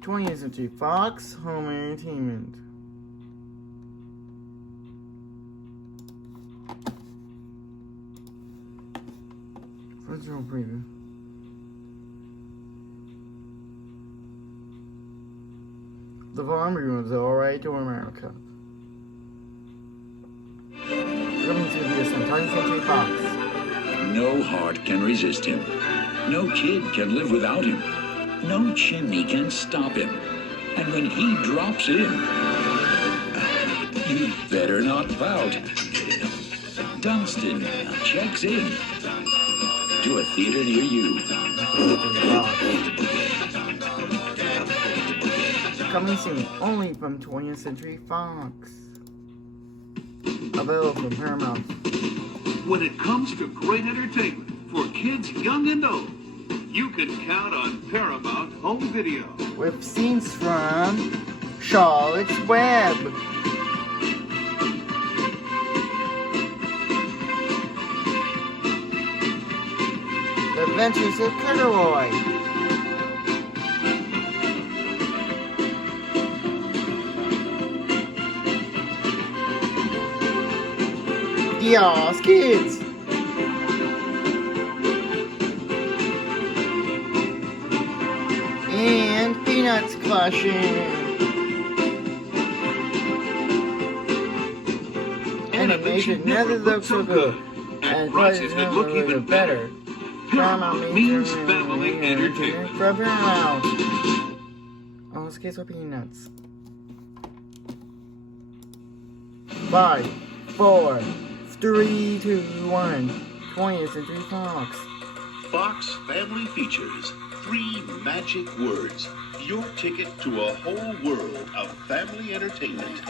20th Century Fox Home Entertainment. Original preview. The Barney was alright to America. Coming to this on 20th Century Fox. No heart can resist him. No kid can live without him. No chimney can stop him. And when he drops in, you better not pout. Dunstan checks in to a theater near you. Coming soon only from 20th Century Fox. Available from Paramount. When it comes to great entertainment for kids young and old, you can count on Paramount Home Video. With scenes from Charlotte's Web. The Adventures of Corduroy. The Oz Kids. And Peanuts Collection. Animation never looked so good. And prices that look even better. Paramount means family entertainment. From Paramount. Oz Kids with Peanuts. 5, 4, 3, 2, 1. 20th Century Fox. Fox Family Features. 3 magic words. Your ticket to a whole world of family entertainment.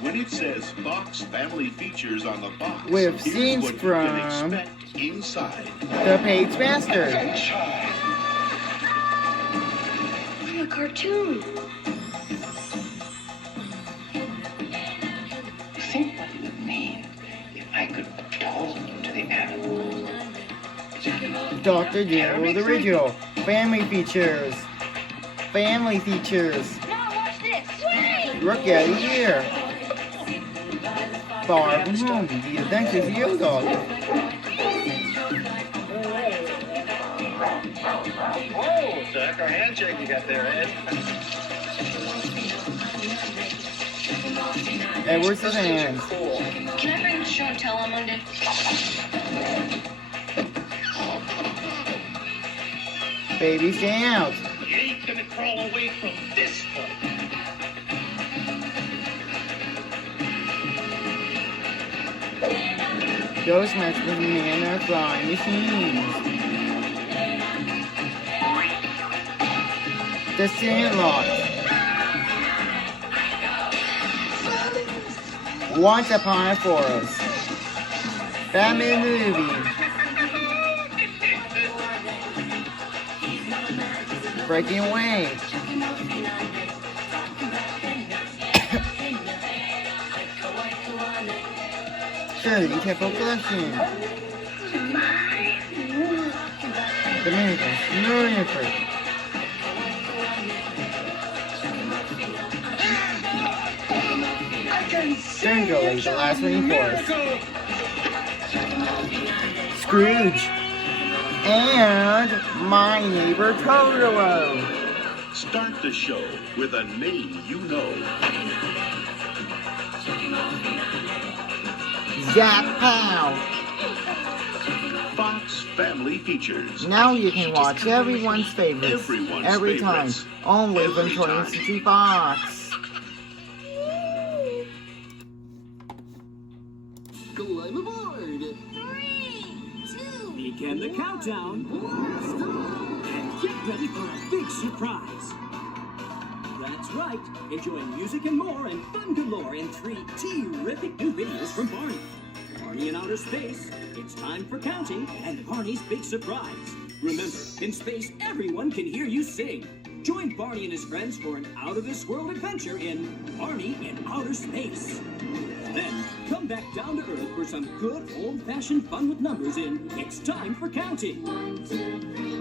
When it says Fox Family Features on the box, with here's scenes what from you can expect inside. The Page Master. I'm a cartoon. Think what it would mean if I could talk to the animals. Dr. Dino the Original. Family Features. Family Features. Now watch this. Swing! Rookie of the Year. Far From Home. The Adventures of Yoda. Whoa, Zach, our handshake you got there, Ed. Edward Scissorhands. Cool. Can I bring the show and tell on Monday? Baby Stay Out. You ain't gonna crawl away from this one. Ghostbusters Man of Flying Machines. The Sandlot. Once Upon a Forest. Batman the Movie. Breaking Away. Shirley Temple Collection. The Miracles. Miracle. Django, The Last Rainforest. Scrooge. And My Neighbor Totoro. Start the show with a name you know. Zap Pow. Fox Family Features. Now you can watch everyone's favorites Everyone's every favorites. time. Only from Every 20th time. Century Fox. Climb aboard! 3, 2, Begin the countdown. And get ready for a big surprise. That's right. Enjoy music and more and fun galore in 3 terrific new videos from Barney. Barney in outer space. It's time for counting and Barney's big surprise. Remember, in space, everyone can hear you sing. Join Barney and his friends for an out-of-this-world adventure in Barney in Outer Space. Then, come back. back down to earth for some good old-fashioned fun with numbers in It's Time for Counting.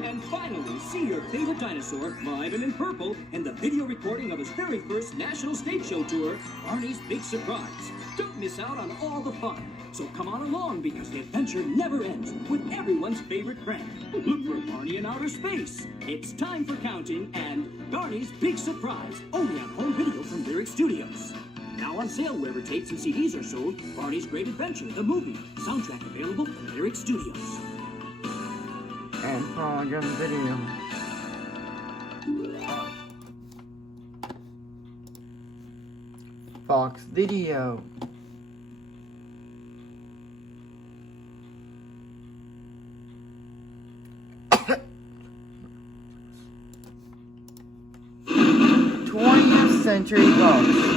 And finally, see your favorite dinosaur live and in purple in the video recording of his very first national stage show tour, Barney's Big Surprise. Don't miss out on all the fun. So come on along because the adventure never ends with everyone's favorite friend. Look for Barney in outer space. It's Time for Counting and Barney's Big Surprise, only on home video from Lyric Studios. Now on sale wherever tapes and CDs are sold, Barney's Great Adventure, the movie. Soundtrack available from Lyric Studios. And Polygon Video. Fox Video. th Century Fox.